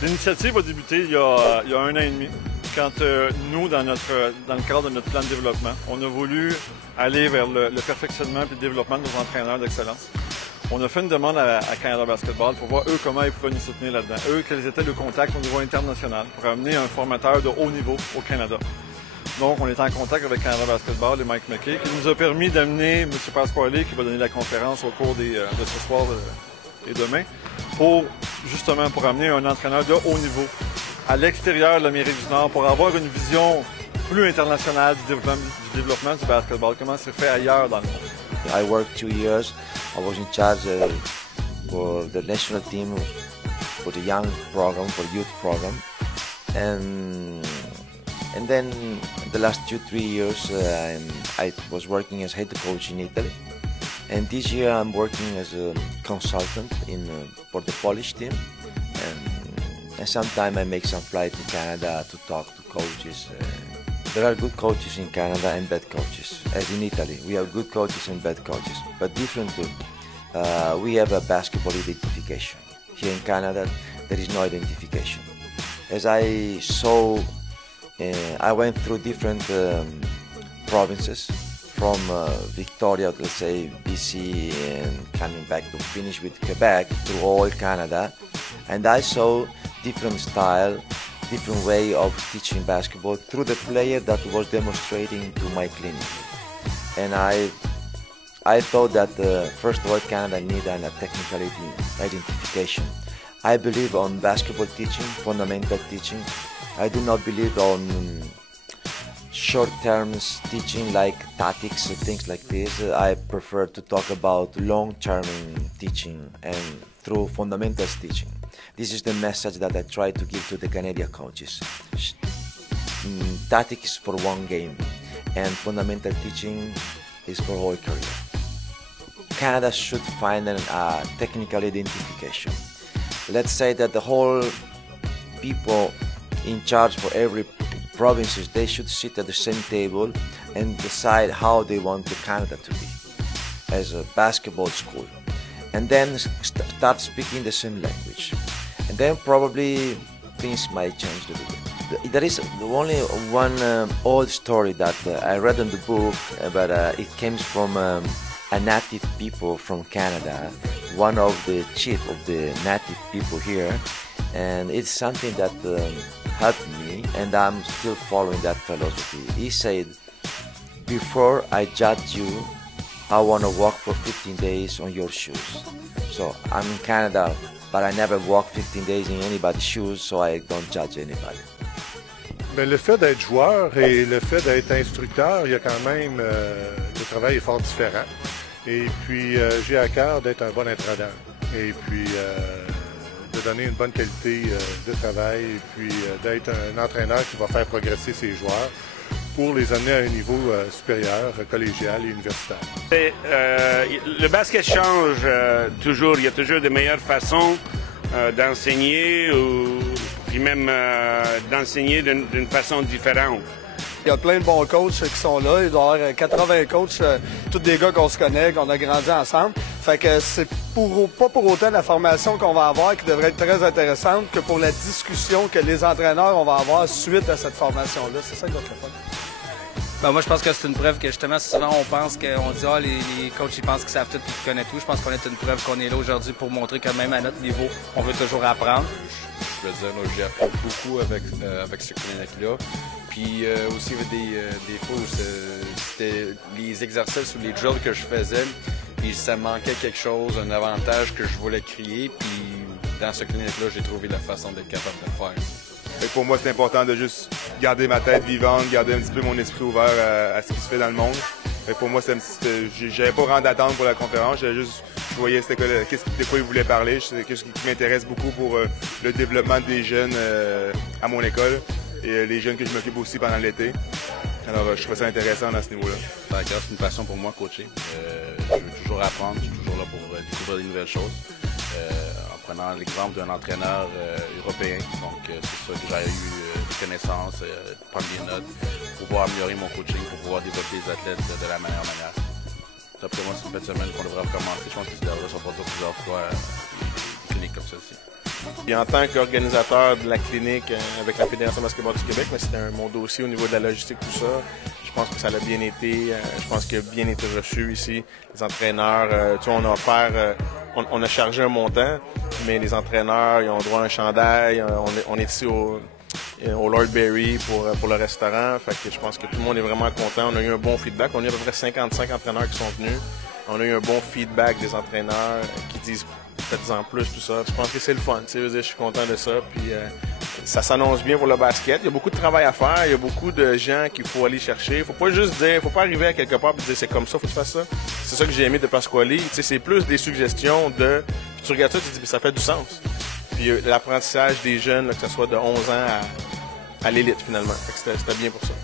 L'initiative a débuté il y a 1 an et demi, quand nous, dans le cadre de notre plan de développement, on a voulu aller vers le perfectionnement et le développement de nos entraîneurs d'excellence. On a fait une demande à Canada Basketball pour voir eux comment ils pouvaient nous soutenir là-dedans. Eux, quels étaient leurs contacts au niveau international pour amener un formateur de haut niveau au Canada. Donc, on est en contact avec Canada Basketball et Mike McKay, qui nous a permis d'amener M. Pasquale, qui va donner la conférence au cours de ce soir et demain, pour amener un entraîneur de haut niveau à l'extérieur de l'Amérique du Nord, pour avoir une vision plus internationale du développement du basketball, comment c'est fait ailleurs dans le monde. I worked 2 years. I was in charge for the national team, for the young program, for the youth program, and then the last 2-3 years I was working as head coach in Italy, and this year I'm working as a consultant for the Polish team, and sometimes I make some flight to Canada to talk to coaches. There are good coaches in Canada and bad coaches, as in Italy. We have good coaches and bad coaches, but different too. We have a basketball identification. Here in Canada, there is no identification. As I saw, I went through different provinces, from Victoria, let's say BC, and coming back to finish with Quebec, through all Canada, and I saw different style, different way of teaching basketball through the player that was demonstrating to my clinic. And I thought that first of all Canada needs a technical identification. I believe on basketball teaching, fundamental teaching. I do not believe on short-term teaching like tactics and things like this. I prefer to talk about long-term teaching and through fundamentals teaching. This is the message that I try to give to the Canadian coaches. Tactics for one game and fundamental teaching is for whole career. Canada should find a technical identification. Let's say that the whole people in charge for every provinces, they should sit at the same table and decide how they want Canada to be as a basketball school, and then start speaking the same language, and then probably things might change a little bit. There is only one old story that I read in the book, but it comes from a native people from Canada, one of the chief of the native people here, and it's something that helped me, and I'm still following that philosophy. He said, before I judge you, I want to walk for 15 days on your shoes. So I'm in Canada, but I never walk 15 days in anybody's shoes, so I don't judge anybody. Bien, le fait d'être joueur et le fait d'être instructeur, il y a quand même, le travail est fort différent. Et puis, j'ai à cœur d'être un bon entraîneur. Et puis, de donner une bonne qualité de travail et puis d'être un entraîneur qui va faire progresser ses joueurs pour les amener à un niveau supérieur, collégial et universitaire. Le basket change toujours. Il y a toujours de meilleures façons d'enseigner ou puis même d'enseigner d'une façon différente. Il y a plein de bons coachs qui sont là. Il doit y avoir 80 coachs, tous des gars qu'on se connaît, qu'on a grandi ensemble. Fait que c'est pas pour autant la formation qu'on va avoir qui devrait être très intéressante que pour la discussion que les entraîneurs on va avoir suite à cette formation-là. C'est ça qui va être le fun. Ben moi, je pense que c'est une preuve que justement, souvent on pense qu'on dit ah, les coachs ils pensent qu'ils savent tout et qu'ils connaissent tout. Je pense qu'on est une preuve qu'on est là aujourd'hui pour montrer que même à notre niveau, on veut toujours apprendre. Je veux dire, j'ai appris beaucoup avec ce clinique-là. Puis aussi, il y avait des fois où c'était les exercices ou les drills que je faisais, puis ça manquait quelque chose, un avantage que je voulais créer. Puis dans ce clinique-là, j'ai trouvé la façon d'être capable de le faire. Et pour moi, c'est important de juste garder ma tête vivante, garder un petit peu mon esprit ouvert à ce qui se fait dans le monde. Et pour moi, j'avais pas vraiment d'attente pour la conférence, je voyais de quoi ils voulaient parler. C'est quelque chose qui m'intéresse beaucoup pour le développement des jeunes à mon école et les jeunes que je m'occupe aussi pendant l'été. Alors, je trouve ça intéressant à ce niveau-là. C'est une passion pour moi, coacher. Je veux toujours apprendre, je suis toujours là pour découvrir des nouvelles choses. En prenant l'exemple d'un entraîneur européen. Donc, c'est ça que j'ai eu des connaissances, prendre des notes, pour pouvoir améliorer mon coaching, pour pouvoir développer les athlètes de la meilleure manière. D'après moi, c'est une fin de semaine qu'on devrait recommencer. Je pense que c'est devrait se reproduire plusieurs fois des cliniques comme celle-ci. Et en tant qu'organisateur de la clinique avec la Fédération de basketball du Québec, mais c'était mon dossier au niveau de la logistique, tout ça. Je pense que ça a bien été. Je pense qu'il a bien été reçu ici. Les entraîneurs, tu sais, on a offert, on a chargé un montant, mais les entraîneurs, ils ont droit à un chandail. On est ici au Lord Berry pour le restaurant. Fait que je pense que tout le monde est vraiment content. On a eu un bon feedback. On a eu à peu près 55 entraîneurs qui sont venus. On a eu un bon feedback des entraîneurs qui disent faites-en plus, tout ça. Je pense que c'est le fun. Je suis content de ça. Puis ça s'annonce bien pour le basket. Il y a beaucoup de travail à faire. Il y a beaucoup de gens qu'il faut aller chercher. Faut pas juste dire, faut pas arriver à quelque part et dire c'est comme ça, faut que tu fasses ça. C'est ça que j'ai aimé de Pasquale. C'est plus des suggestions de. Puis tu regardes ça, tu te dis ça fait du sens. Puis l'apprentissage des jeunes, là, que ce soit de 11 ans à l'élite finalement. Fait que c'était bien pour ça.